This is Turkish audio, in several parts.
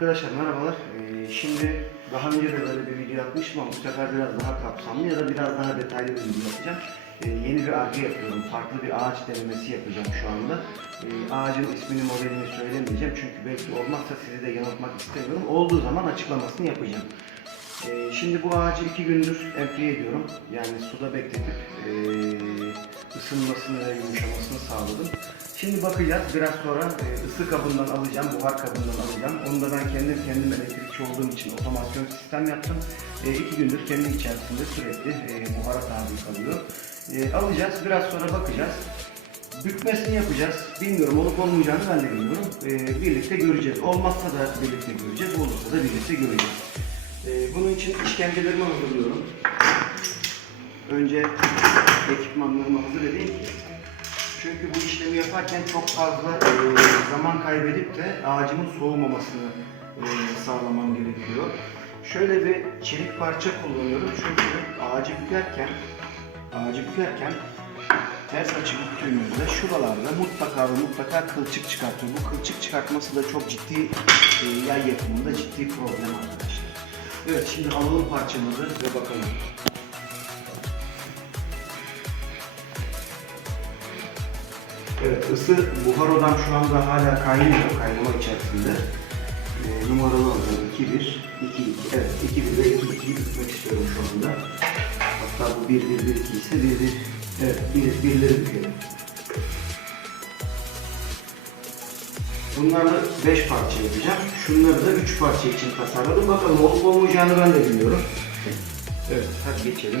Arkadaşlar merhabalar. Ee, şimdi daha önce de böyle bir video atmıştım ama bu sefer biraz daha kapsamlı ya da biraz daha detaylı bir video yapacağım. Ee, yeni bir arge yapıyorum. Farklı bir ağaç denemesi yapacağım şu anda. Ee, ağacın ismini, modelini söylemeyeceğim çünkü belki olmazsa sizi de yanıltmak istemiyorum. Olduğu zaman açıklamasını yapacağım. Ee, şimdi bu ağacı iki gündür empliye ediyorum. Yani suda bekletip ee, ısınmasını ve yumuşamasını sağladım. Şimdi bakacağız. Biraz sonra e, ısı kabından alacağım, buhar kabından alacağım. Onu da ben kendim kendim elektrikçi olduğum için otomasyon sistem yaptım. E, iki gündür kendi içerisinde sürekli e, buhara tabi kalıyor. E, alacağız. Biraz sonra bakacağız. Bükmesini yapacağız. Bilmiyorum olup olmayacağını ben de bilmiyorum. E, birlikte göreceğiz. Olmazsa da birlikte göreceğiz. Olursa da birlikte göreceğiz. E, bunun için işkencelerimi hazırlıyorum. Önce ekipmanlarımı hazır edeyim çünkü bu işlemi yaparken çok fazla e, zaman kaybedip de ağacımın soğumamasını e, sağlamam gerekiyor. Şöyle bir çelik parça kullanıyorum çünkü ağacı bükerken ağacı bükerken ters açı büktüğümüzde şuralarda mutlaka ve mutlaka kılçık çıkartıyor. Bu kılçık çıkartması da çok ciddi e, yay yapımında ciddi problem arkadaşlar. Evet şimdi alalım parçamızı ve bakalım. Evet, ısı buhar odam şu anda hala kaynıyor, kaynama içerisinde. Ee, numaralı odam 2 1 2 2. Evet, 2 1 ve 2 2'yi bitmek istiyorum şu anda. Hatta bu 1 1 1 2 ise 1 1 evet 1 1'leri bükelim. Bunları 5 parça yapacağım. Şunları da 3 parça için tasarladım. Bakalım olup olmayacağını ben de bilmiyorum. Evet, hadi geçelim.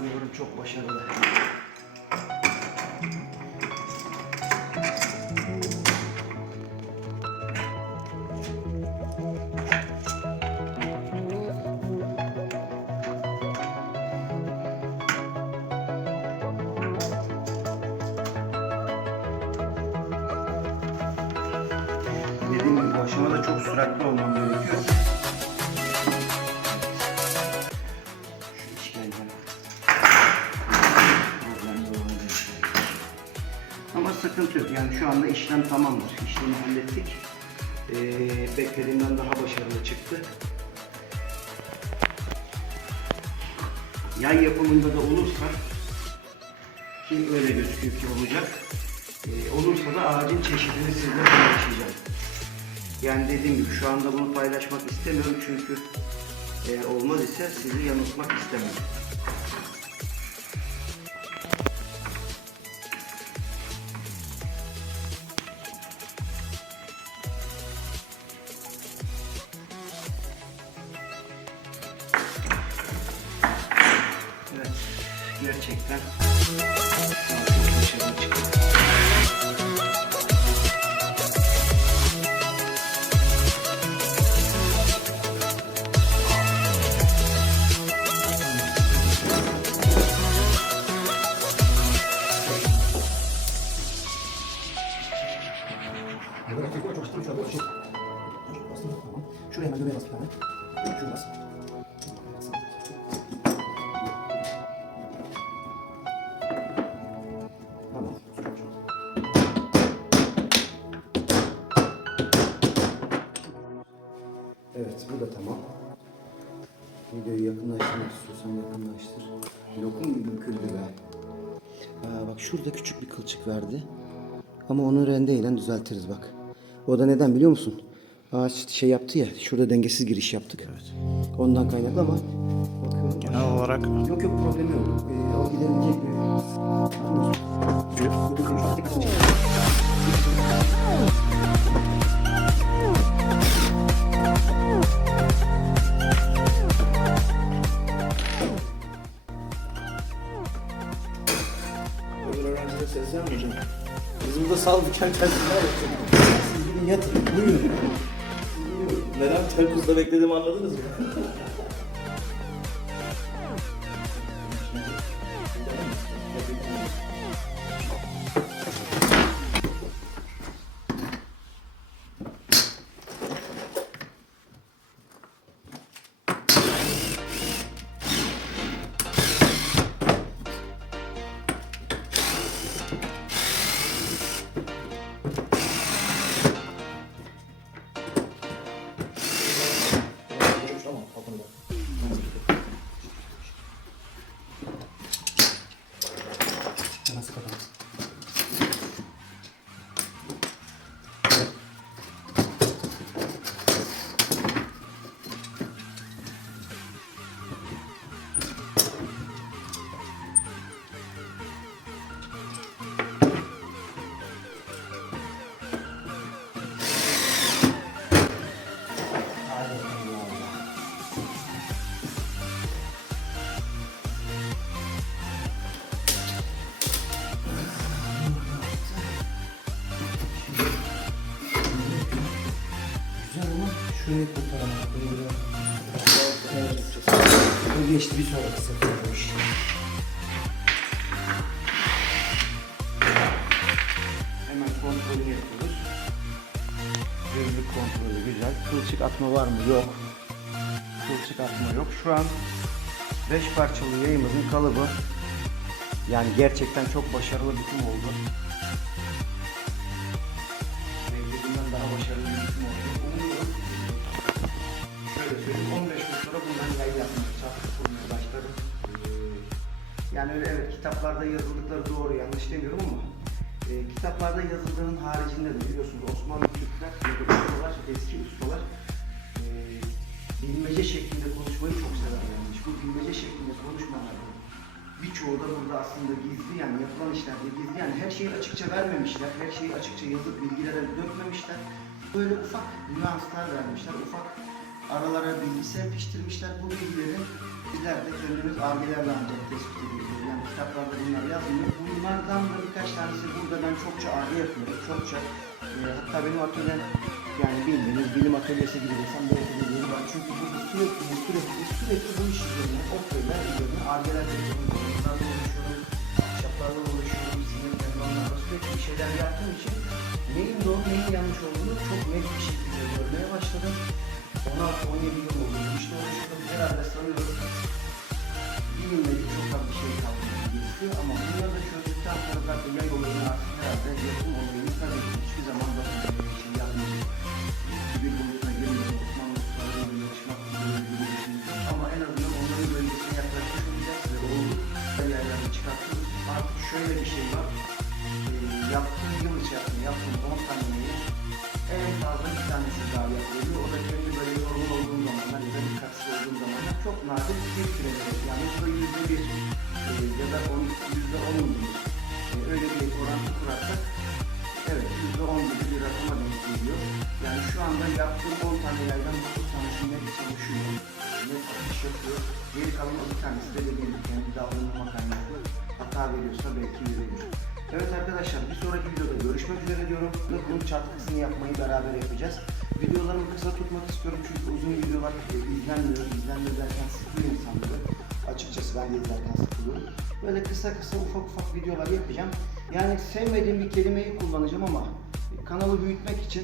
sanıyorum çok başarılı. Dediğim gibi bu aşamada çok süratli olmam gerekiyor. Yok. Yani şu anda işlem tamamdır. İşlemi hallettik. Ee, beklediğimden daha başarılı çıktı. Yay yapımında da olursa ki öyle gözüküyor ki olacak. Ee, olursa da ağacın çeşidini sizle paylaşacağım. Yani dediğim gibi şu anda bunu paylaşmak istemiyorum çünkü eğer olmaz ise sizi yanıltmak istemem. Gerçekten çok başarılı çıktı. Şuraya hemen göbeğe bas bir tane. Şuraya bas. Videoyu yakınlaştırmak istiyorsan yakınlaştır. Lokum gibi kırdı be. Aa, bak şurada küçük bir kılçık verdi. Ama onu rendeyle düzeltiriz bak. O da neden biliyor musun? Ağaç şey yaptı ya, şurada dengesiz giriş yaptık. Evet. Ondan kaynaklı ama bakıyorum. Genel olarak Yok yok problemi yok. Ee, o giderilecek bir... seslenmeyeceğim. Biz burada sal diken kendimler yapıyoruz. Siz gidin yatın, uyuyun. Neden Terkuz'da beklediğimi anladınız mı? Ama şurayı kurtaramadık. Böyle Evet. Bu geçti bir sonraki sefer bu iş. Hemen kontrolünü yapıyoruz. Gözlük kontrolü güzel. Kılçık atma var mı? Yok. Kılçık atma yok. Şu an 5 parçalı yayımızın kalıbı yani gerçekten çok başarılı bir tüm oldu. Yani öyle evet kitaplarda yazıldıkları doğru yanlış demiyorum ama e, kitaplarda yazıldığının haricinde de biliyorsunuz Osmanlı Türkler ya da ustalar, eski ustalar e, bilmece şeklinde konuşmayı çok severlermiş. Bu bilmece şeklinde konuşmalarda birçoğu da burada aslında gizli yani yapılan işlerde gizli yani her şeyi açıkça vermemişler, her şeyi açıkça yazıp bilgilere dökmemişler. Böyle ufak nüanslar vermişler, ufak aralara bilgi serpiştirmişler. Bu bilgileri bizler de kendimiz argelerle ancak tespit ediyoruz. Yani kitaplarda bunlar yazmıyor. Bunlardan da birkaç tanesi burada ben çokça arge yapıyorum. Çokça. E, hatta benim atölyem yani bildiğiniz bilim atölyesi gibi desem belki de yeri var. Çünkü burada sürekli sürekli sürekli bu iş üzerine, opereler üzerine argeler. Bunlarla uğraşıyorum. Ahşaplarla uğraşıyorum. Sinir tendonlarla sürekli bir şeyler yaptığım için neyin doğru neyin yanlış olduğunu çok net bir şekilde görmeye başladım. 16-17 yıl oldu. İşte uğraşıyorum. Herhalde sanıyorum bilinmedik çok az bir şey kaldı gibi gözüküyor ama bunları da çözdükten sonra zaten yay olayını artık herhalde yapım olayını tabii ki hiçbir zaman da bir şey yapmayacak. Bir boyutuna girmiyor. Osmanlı ustalarıyla yarışmak gibi bir yok. Ama en azından onların bölgesine yaklaşmış olacağız ve o yerlerini çıkartıyoruz. Artık şöyle bir şey var. Ee, yaptığım yıl içerisinde yaptığım 10 tane neyi en fazla bir tanesi daha yapılıyor. O da çok nadir tek süreler. Yani bu da yüzde bir e, ya da on, yüzde on gibi. E, öyle bir orantı kurarsak evet yüzde on gibi bir rakama denk geliyor. Yani şu anda yaptığım 10 tane yaydan 9 tanesi net çalışıyor. Net atış yapıyor. Geri kalan bir tanesi de dediğim gibi kendi davranma kaynaklı hata veriyorsa belki verebilir. Evet arkadaşlar bir sonraki videoda görüşmek üzere diyorum. Ve bunun çatkısını yapmayı beraber yapacağız. Videolarımı kısa tutmak istiyorum çünkü uzun videolar e, izlenmiyor. İzlenmiyor derken sıkıyor insanları. Açıkçası ben de izlerken sıkılıyorum. Böyle kısa kısa ufak ufak videolar yapacağım. Yani sevmediğim bir kelimeyi kullanacağım ama e, kanalı büyütmek için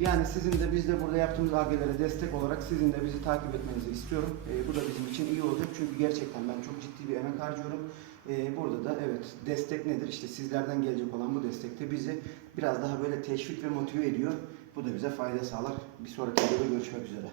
yani sizin de biz de burada yaptığımız AG'lere destek olarak sizin de bizi takip etmenizi istiyorum. E, bu da bizim için iyi olacak çünkü gerçekten ben çok ciddi bir emek harcıyorum. E, burada da evet destek nedir? İşte sizlerden gelecek olan bu destek de bizi biraz daha böyle teşvik ve motive ediyor. Bu da bize fayda sağlar. Bir sonraki videoda görüşmek üzere.